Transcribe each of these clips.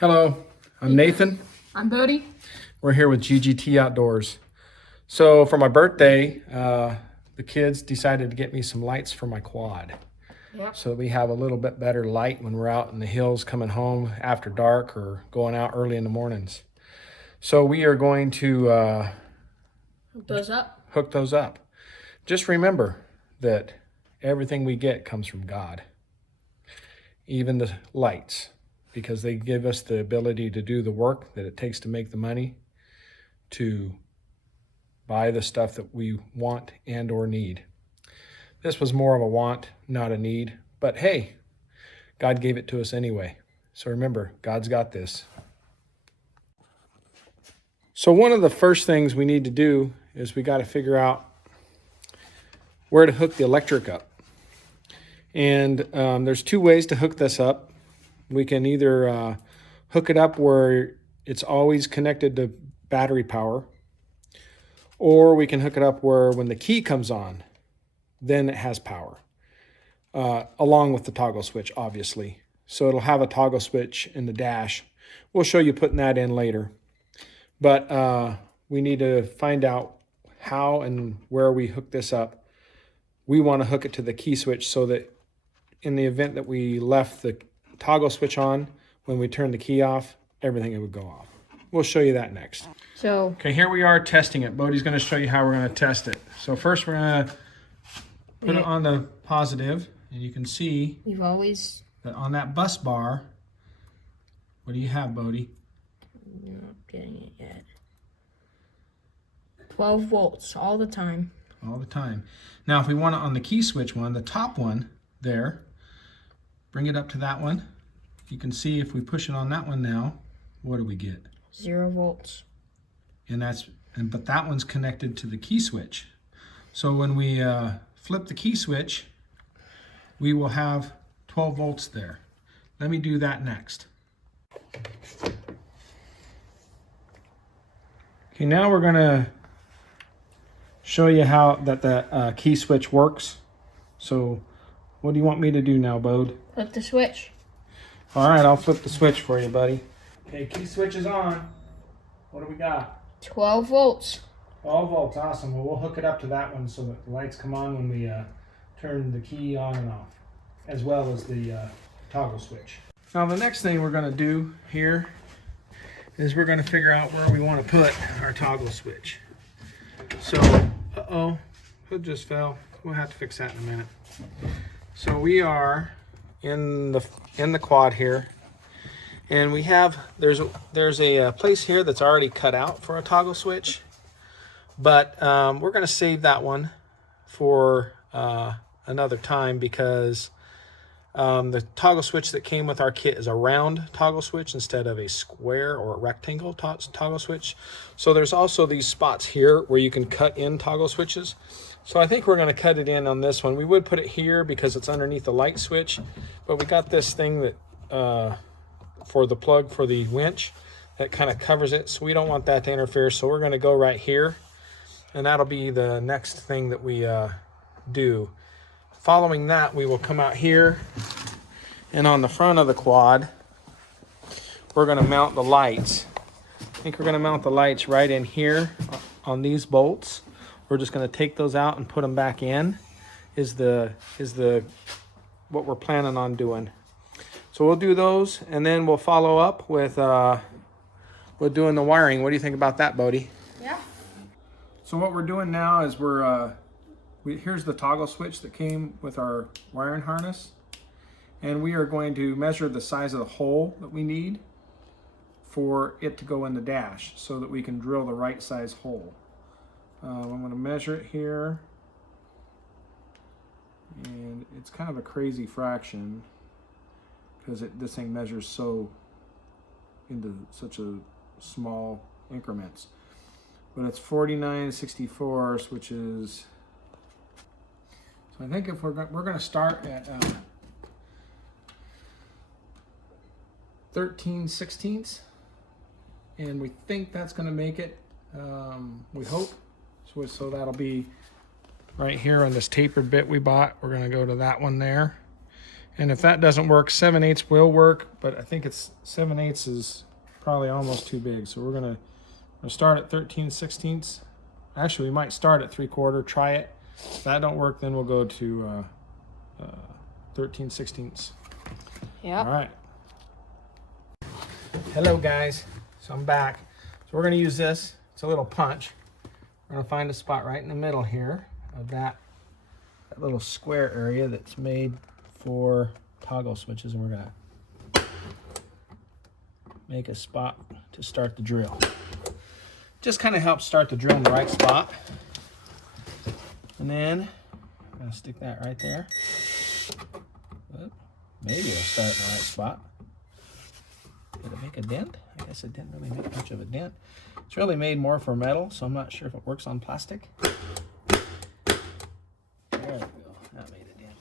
Hello, I'm Nathan. I'm Bodie. We're here with GGT Outdoors. So for my birthday, the kids decided to get me some lights for my quad. Yep. So we have a little bit better light when we're out in the hills coming home after dark or going out early in the mornings. So we are going to hook those up. Just remember that everything we get comes from God, even the lights, because they give us the ability to do the work that it takes to make the money to buy the stuff that we want and or need. This was more of a want, not a need, but hey, God gave it to us anyway. So remember, God's got this. So one of the first things we need to do is we got to figure out where to hook the electric up. And there's two ways to hook this up. We can either hook it up where it's always connected to battery power, or we can hook it up where when the key comes on, then it has power, along with the toggle switch, obviously. So it'll have a toggle switch in the dash. We'll show you putting that in later. But we need to find out how and where we hook this up. We want to hook it to the key switch so that in the event that we left the toggle switch on, when we turn the key off, everything would go off. We'll show you that next. Okay, here we are testing it. Bodie's going to show you how we're going to test it. So first we're going to put it on the positive, and you can see that on that bus bar, what do you have, Bodie? I'm not getting it yet. 12 volts all the time. All the time. Now if we want it on the key switch one, the top one there, bring it up to that one. You can see if we push it on that one now, what do we get? 0 volts. But that one's connected to the key switch. So when we flip the key switch, we will have 12 volts there. Let me do that next. Okay, now we're gonna show you how the key switch works. So what do you want me to do now, Bode? Flip the switch. All right, I'll flip the switch for you, buddy. Okay, key switch is on. What do we got? 12 volts. 12 volts, awesome. Well, we'll hook it up to that one so that the lights come on when we turn the key on and off, as well as the toggle switch. Now the next thing we're gonna do here is we're gonna figure out where we wanna put our toggle switch. So, hood just fell. We'll have to fix that in a minute. So we are in the quad here, and we have there's a place here that's already cut out for a toggle switch, but we're going to save that one for another time because the toggle switch that came with our kit is a round toggle switch instead of a square or a rectangle toggle switch. So there's also these spots here where you can cut in toggle switches. So I think we're going to cut it in on this one. We would put it here because it's underneath the light switch, but we got this thing that for the plug for the winch that kind of covers it, so we don't want that to interfere. So we're going to go right here, and that'll be the next thing that we do. Following that, we will come out here, and on the front of the quad, we're going to mount the lights. I think we're going to mount the lights right in here on these bolts. We're just going to take those out and put them back in. Is what we're planning on doing. So we'll do those, and then we'll follow up with doing the wiring. What do you think about that, Bodie? Yeah. So what we're doing now is here's the toggle switch that came with our wiring harness, and we are going to measure the size of the hole that we need for it to go in the dash so that we can drill the right size hole. I'm going to measure it here, and it's kind of a crazy fraction because this thing measures into such a small increments. But it's 49/64, which is, so I think if we're going to start at 13/16, and we think that's going to make it. We hope. So that'll be right here on this tapered bit we bought. We're going to go to that one there, And if that doesn't work, 7/8 will work, but I think it's 7/8 is probably almost too big. So we're gonna start at 13/16. Actually, we might start at 3/4, try it. If that don't work, then we'll go to 13/16. Yeah. All right. Hello guys, so I'm back. So we're gonna use this, it's a little punch. We're gonna find a spot right in the middle here of that little square area that's made for toggle switches, and we're gonna make a spot to start the drill. Just kind of helps start the drill in the right spot. And then I'm gonna stick that right there. Oop, maybe it'll start in the right spot. Did it make a dent? I guess it didn't really make much of a dent. It's really made more for metal, so I'm not sure if it works on plastic. There we go. That made a dent.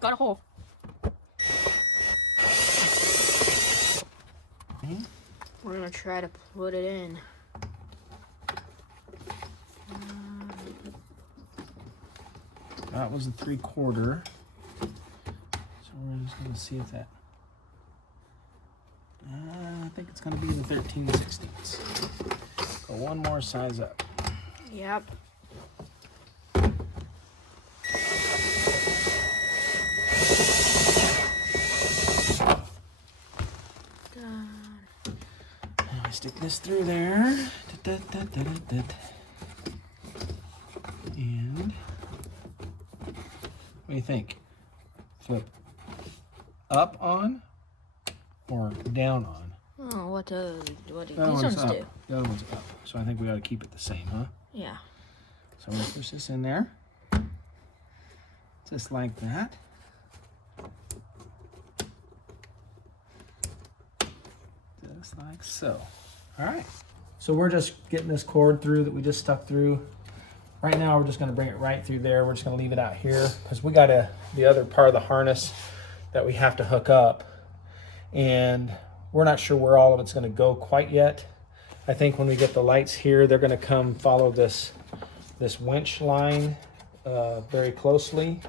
Got a hole. We're gonna try to put it in. That was a 3/4. So we're just gonna see if that. I think it's gonna be the 13/16. Go one more size up. Yep. Now I stick this through there. And what do you think? Flip up on or down on? Oh, what do That these one's ones up. do? The other one's up. So I think we ought to keep it the same, huh? Yeah. So I'm gonna push this in there. Just like that. Just like so. All right. So we're just getting this cord through that we just stuck through. Right now we're just gonna bring it right through there. We're just gonna leave it out here because we got the other part of the harness that we have to hook up. And we're not sure where all of it's gonna go quite yet. I think when we get the lights here, they're gonna come follow this winch line very closely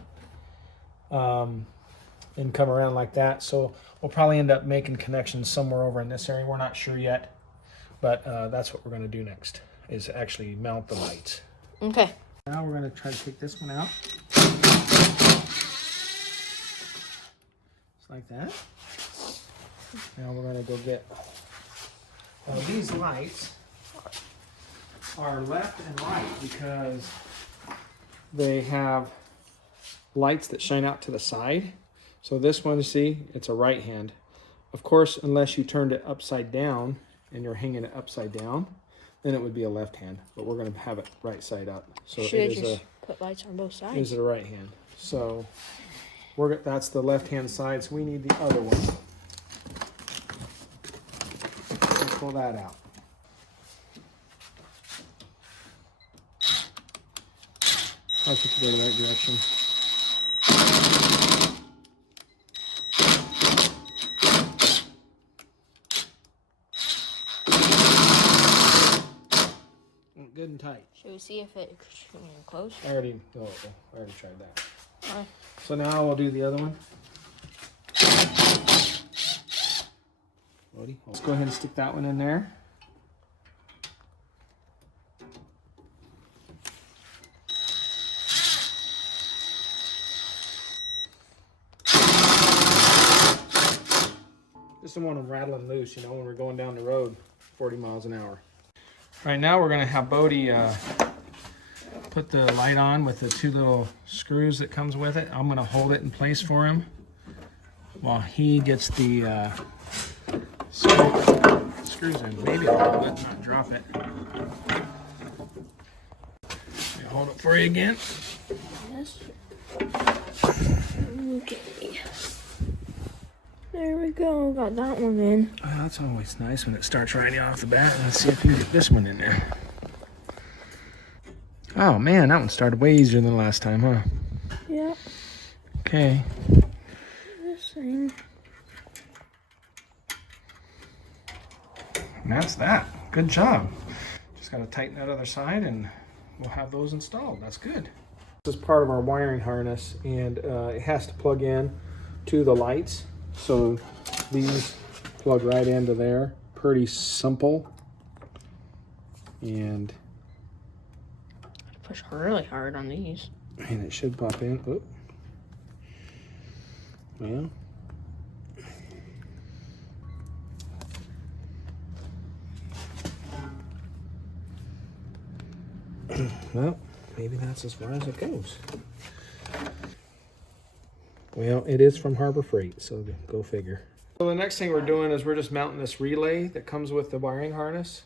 and come around like that. So we'll probably end up making connections somewhere over in this area. We're not sure yet, but that's what we're gonna do next, is actually mount the lights. Okay. Now we're gonna try to take this one out. Just like that. Now we're gonna go get, these lights are left and right because they have lights that shine out to the side. So this one, see, it's a right hand. Of course, unless you turned it upside down and you're hanging it upside down, then it would be a left hand, but we're gonna have it right side up. So Should it is just put lights on both sides. it is a right hand. So that's the left hand side, so we need the other one. Let's pull that out. I'll put you go the right direction. Good and tight. Should we see if it close? I already tried that. Alright. So now we'll do the other one. Bodie, let's go ahead and stick that one in there. Just don't want them rattling loose, you know, when we're going down the road 40 miles an hour. Right now we're gonna have Bodie put the light on with the two little screws that comes with it. I'm gonna hold it in place for him while he gets the screws in. Maybe I'll hold it, not drop it. Let me hold it for you again. Yes. Okay. There we go. Got that one in. Oh, that's always nice when it starts right off the bat. Let's see if we can get this one in there. Oh man, that one started way easier than the last time, huh? Yep. Okay. This thing. And that's that. Good job. Just got to tighten that other side and we'll have those installed. That's good. This is part of our wiring harness, and it has to plug in to the lights. So these plug right into there. Pretty simple. And Push really hard on these. And it should pop in. Oop. Well. Well, maybe that's as far as it goes. Well, it is from Harbor Freight, so go figure. So the next thing we're doing is we're just mounting this relay that comes with the wiring harness.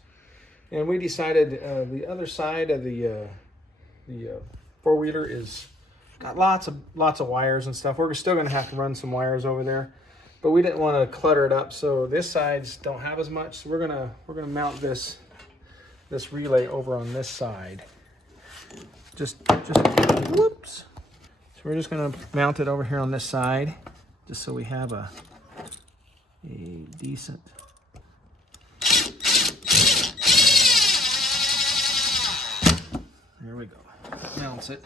And we decided the other side of the four-wheeler is got lots of wires and stuff. We're still gonna have to run some wires over there, but we didn't want to clutter it up. So this sides don't have as much. So we're gonna mount this relay over on this side. Just whoops. So we're just gonna mount it over here on this side, just so we have a decent. There we go. That mounts it.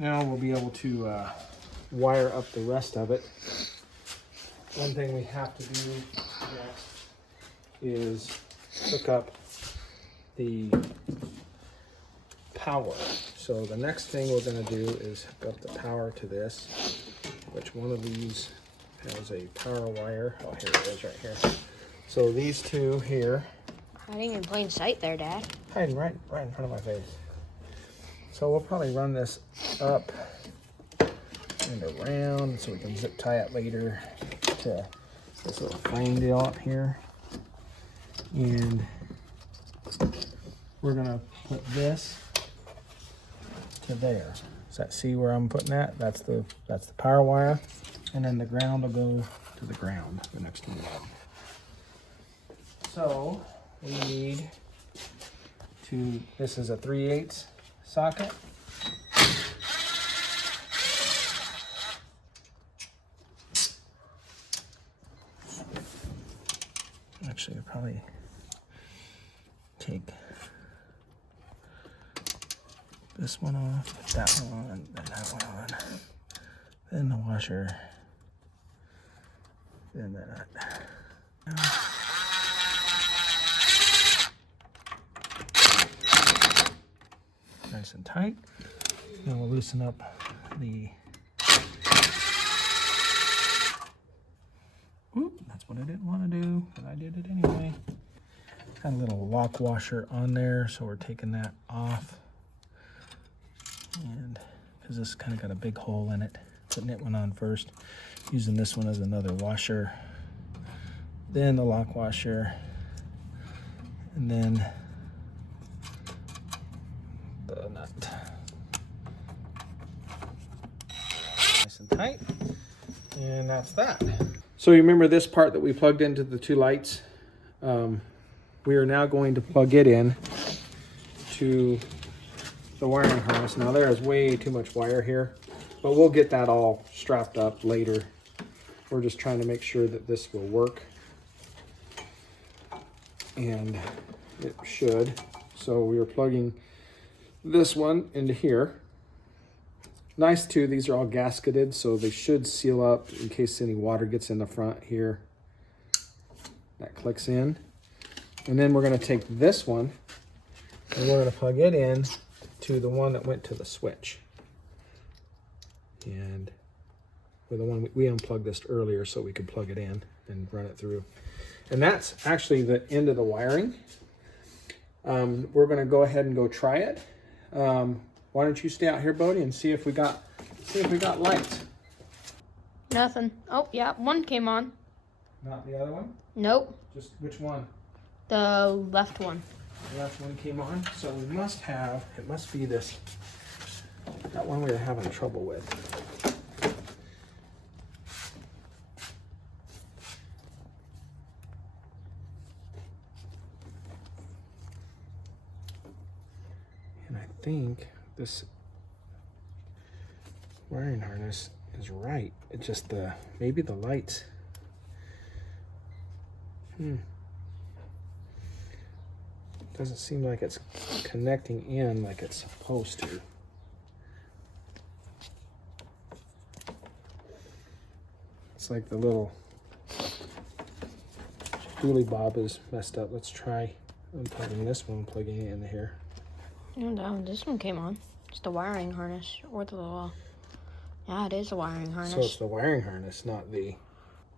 Now we'll be able to wire up the rest of it. One thing we have to do next is hook up the power. So the next thing we're going to do is hook up the power to this, which one of these has a power wire. Oh, here it is right here. So these two here. Hiding in plain sight there, Dad. Hiding right in front of my face. So we'll probably run this up and around so we can zip tie it later to this little frame deal up here. And we're gonna put this to there. Does that see where I'm putting that? That's the power wire. And then the ground will go to the ground, the next one. So we need to, this is a 3/8 socket. Actually, I'll probably take this one off, put that one on, and that one on. Then the washer, then that. Nice and tight. Then we'll loosen up the. Oop, that's what I didn't want to do, but I did it anyway. Got a little lock washer on there, so we're taking that off. And because this kind of got a big hole in it, putting that one on first, using this one as another washer, then the lock washer, and then the nut. Nice and tight, and that's that. So you remember this part that we plugged into the two lights? We are now going to plug it in to the wiring harness. Now there is way too much wire here, but we'll get that all strapped up later. We're just trying to make sure that this will work, and it should. So we are plugging this one into here. Nice too, these are all gasketed, so they should seal up in case any water gets in the front here. That clicks in. And then we're gonna take this one and we're gonna plug it in to the one that went to the switch. And with the one we unplugged this earlier so we could plug it in and run it through. And that's actually the end of the wiring. We're gonna go ahead and go try it. Why don't you stay out here, Bodie, and see if we got lights. Nothing. Oh, yeah, one came on. Not the other one? Nope. Just which one? The left one. The left one came on. So we must have, it must be this, that one we were having trouble with. And I think this wiring harness is right. It's just maybe the lights. Doesn't seem like it's connecting in like it's supposed to. It's like the little spoolie bob is messed up. Let's try unplugging this one, plugging it in here. No, this one came on. It's the wiring harness or the wall. Yeah, it is a wiring harness. So it's the wiring harness, not the...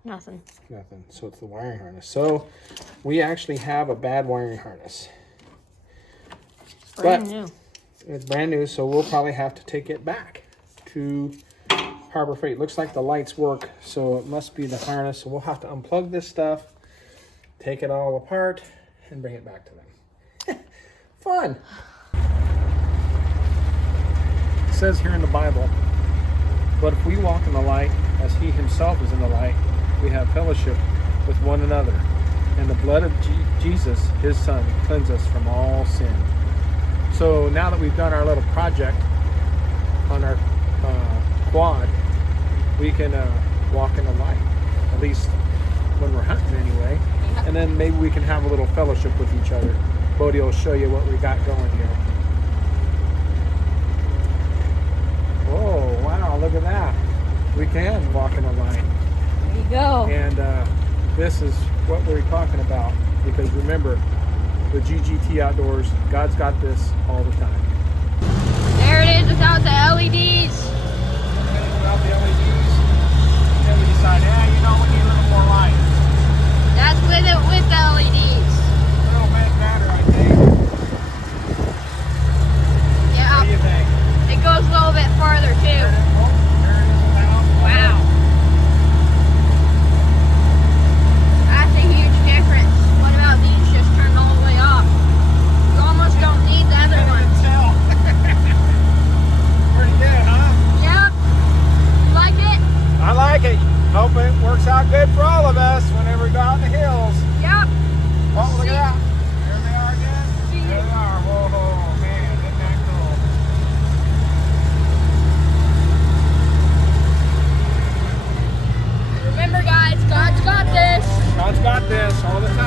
Nothing. Nothing. So it's the wiring harness. So we actually have a bad wiring harness. Brand new. It's brand new, so we'll probably have to take it back to Harbor Freight. Looks like the lights work, so it must be the harness. So we'll have to unplug this stuff, take it all apart, and bring it back to them. Fun. It says here in the Bible, but if we walk in the light as he himself is in the light, we have fellowship with one another. And the blood of Jesus, his son, cleanses us from all sin. So now that we've done our little project on our quad, we can walk in the light, at least when we're hunting anyway. And then maybe we can have a little fellowship with each other. Bodie will show you what we got going here. Whoa, wow, look at that. We can walk in the light. There you go. And this is what we're talking about. Because remember, with GGT Outdoors, God's got this all the time. There it is without the LEDs. Without the LEDs, then we decide, you know, we need a little more light. That's with it with the LEDs. A little bit better, I think. Yeah. What do you think? It goes a little bit farther too. There it is now. Wow. That's a huge difference. What about these just turned all the way off? You almost don't need the other ones. Pretty good, huh? Yep. You like it? I like it. Hope it works out good for all of us whenever we go out in the hills. Yep. Oh, look at that. There they are again. There they are. Whoa, man, isn't that cool? Remember guys, God's got this. God's got this all the time.